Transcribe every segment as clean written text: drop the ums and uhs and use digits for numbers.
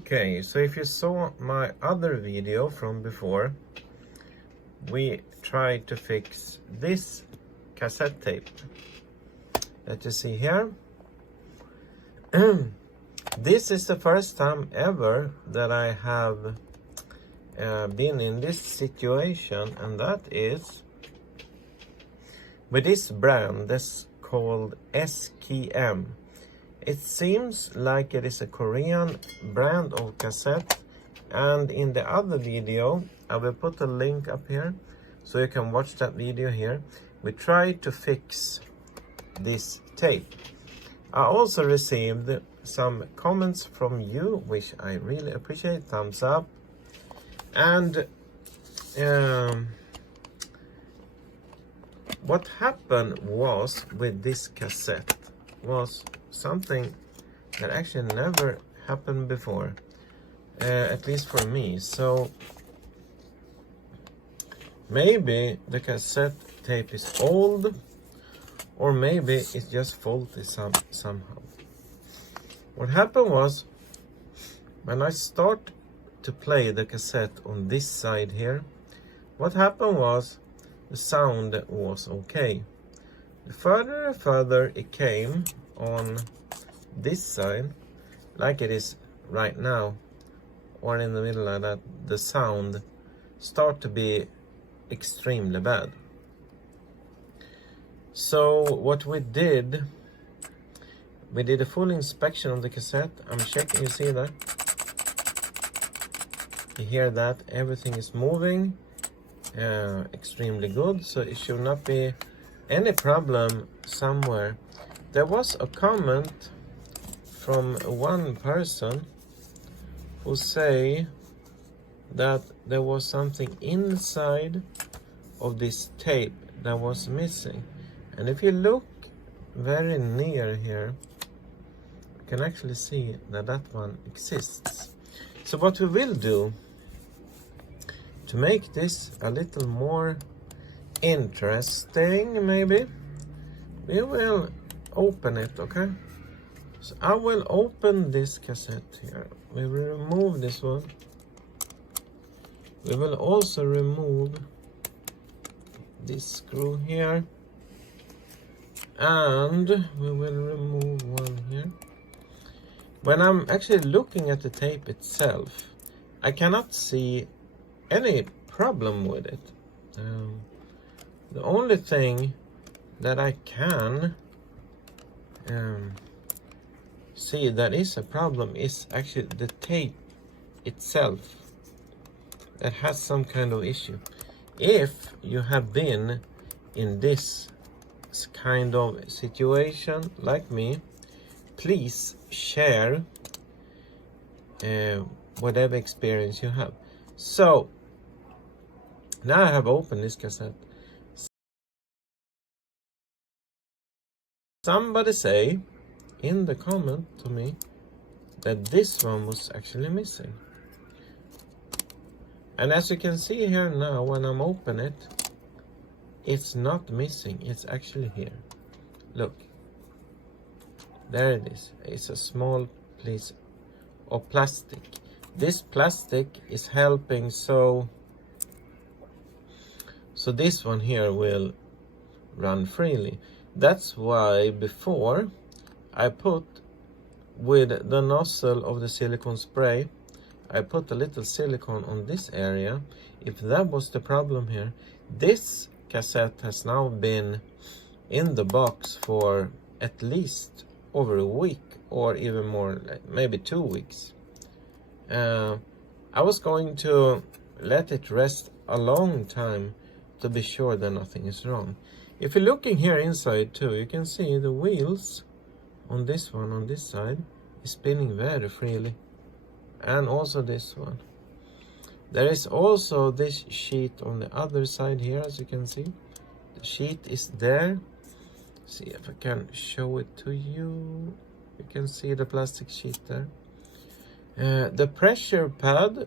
Okay, so if you saw my other video from before, we tried to fix this cassette tape that you see here. This is the first time ever that I have been in this situation, and that is with this brand that's called SKM. It seems like it is a Korean brand of cassette, and in the other video I will put a link up here so you can watch that video here. We tried to fix this tape. I also received some comments from you, which I really appreciate. Thumbs up. And what happened was with this cassette was something that actually never happened before, at least for me. So maybe the cassette tape is old, or maybe it's just faulty somehow. What happened was, when I start to play the cassette on this side here, what happened was the sound was okay. The further and further it came on this side, like it is right now, or in the middle of that, the sound start to be extremely bad. So what we did a full inspection of the cassette. I'm checking, you see that? You hear that? Everything is moving extremely good, so it should not be any problem somewhere. There was a comment from one person who say that there was something inside of this tape that was missing. And if you look very near here, you can actually see that that one exists. So what we will do to make this a little more interesting, maybe, we will open it, okay? So I will open this cassette here. We will remove this one. We will also remove this screw here, and we will remove one here. When I'm actually looking at the tape itself, I cannot see any problem with it. The only thing that I can see that is a problem is actually the tape itself that has some kind of issue. If you have been in this kind of situation like me, please share whatever experience you have. So now I have opened this cassette. Somebody say in the comment to me that this one was actually missing. And as you can see here now, when I'm open it, it's not missing, it's actually here. Look, there it is. It's a small piece of plastic. This plastic is helping, so this one here will run freely. That's why before I put, with the nozzle of the silicone spray, I put a little silicone on this area. If that was the problem here, this cassette has now been in the box for at least over a week, or even more, like maybe 2 weeks. I was going to let it rest a long time to be sure that nothing is wrong. If you're looking here inside too, you can see the wheels on this one, on this side, is spinning very freely. And also this one. There is also this sheet on the other side here, as you can see. The sheet is there. See if I can show it to you. You can see the plastic sheet there. The pressure pad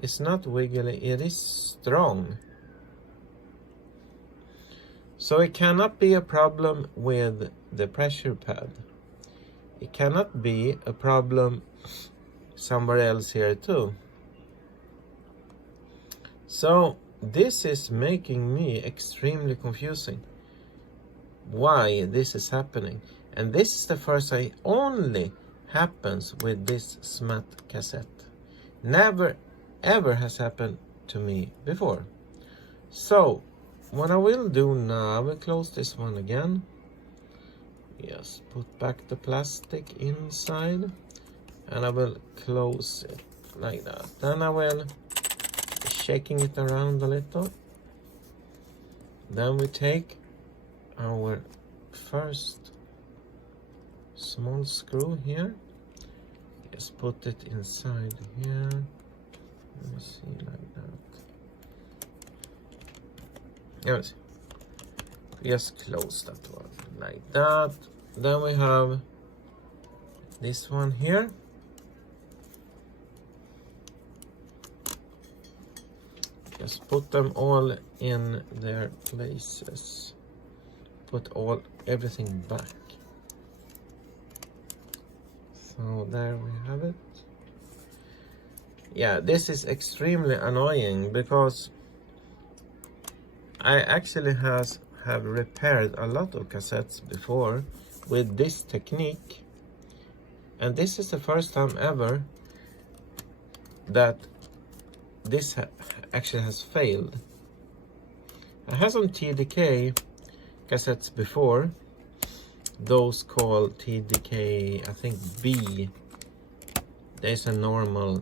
is not wiggly, it is strong. So it cannot be a problem with the pressure pad. It cannot be a problem somewhere else here too. So this is making me extremely confusing why this is happening. And this is the first time only happens with this SMAT cassette. Never ever has happened to me before. So what I will do now, I will close this one again. Yes, put back the plastic inside, and I will close it like that. Then I will shaking it around a little. Then we take our first small screw here. Just put it inside here. Let me see, like that. Yes. Just close that one like that. Then we have this one here. Just put them all in their places. Put everything back. So there we have it. Yeah, this is extremely annoying because I actually have repaired a lot of cassettes before with this technique, and this is the first time ever that this actually has failed. I had some TDK cassettes before, those called TDK, I think B. There is a normal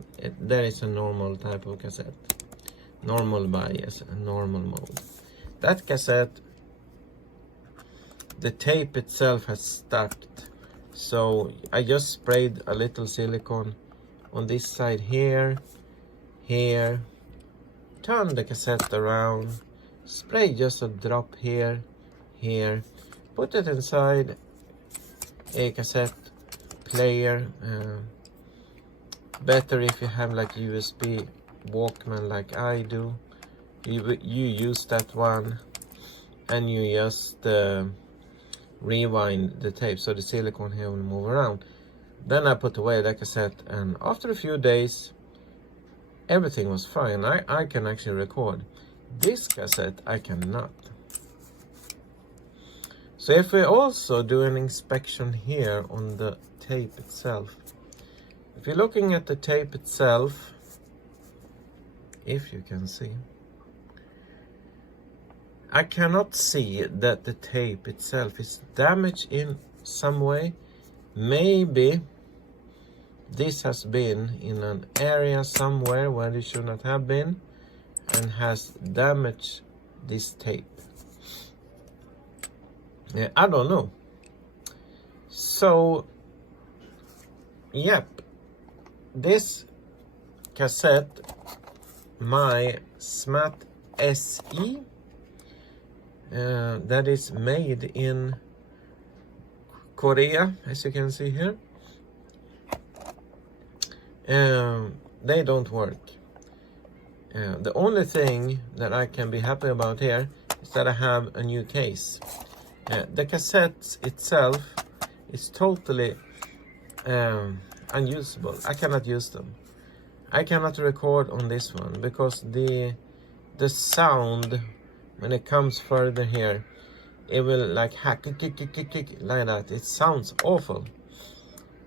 type of cassette, normal bias and normal mode. That cassette, the tape itself has stuck, so I just sprayed a little silicone on this side here, turn the cassette around, spray just a drop here, put it inside a cassette player. Better if you have like USB Walkman like I do. You use that one and you just rewind the tape so the silicone here will move around. Then I put away that cassette, and after a few days everything was fine. I can actually record. This cassette I cannot. So if we also do an inspection here on the tape itself, if you're looking at the tape itself, if you can see, I cannot see that the tape itself is damaged in some way. Maybe this has been in an area somewhere where it should not have been and has damaged this tape. Yeah, I don't know. So, yep, this cassette, my SMAT SE, that is made in Korea, as you can see here, they don't work. The only thing that I can be happy about here is that I have a new case. The cassette itself is totally unusable. I cannot use them. I cannot record on this one because the sound when it comes further here, it will like hack like that. It sounds awful.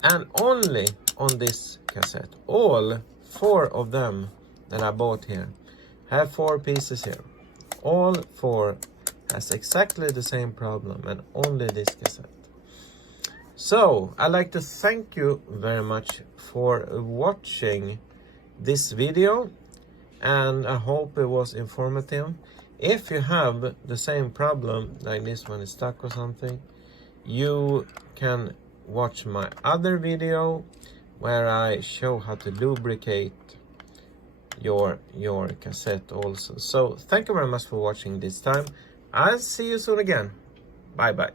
And only on this cassette, all 4 of them that I bought here have 4 pieces here. All 4 has exactly the same problem, and only this cassette. So I'd like to thank you very much for watching this video, and I hope it was informative. If you have the same problem, like this one is stuck or something, you can watch my other video where I show how to lubricate your cassette also. So thank you very much for watching this time. I'll see you soon again. Bye bye.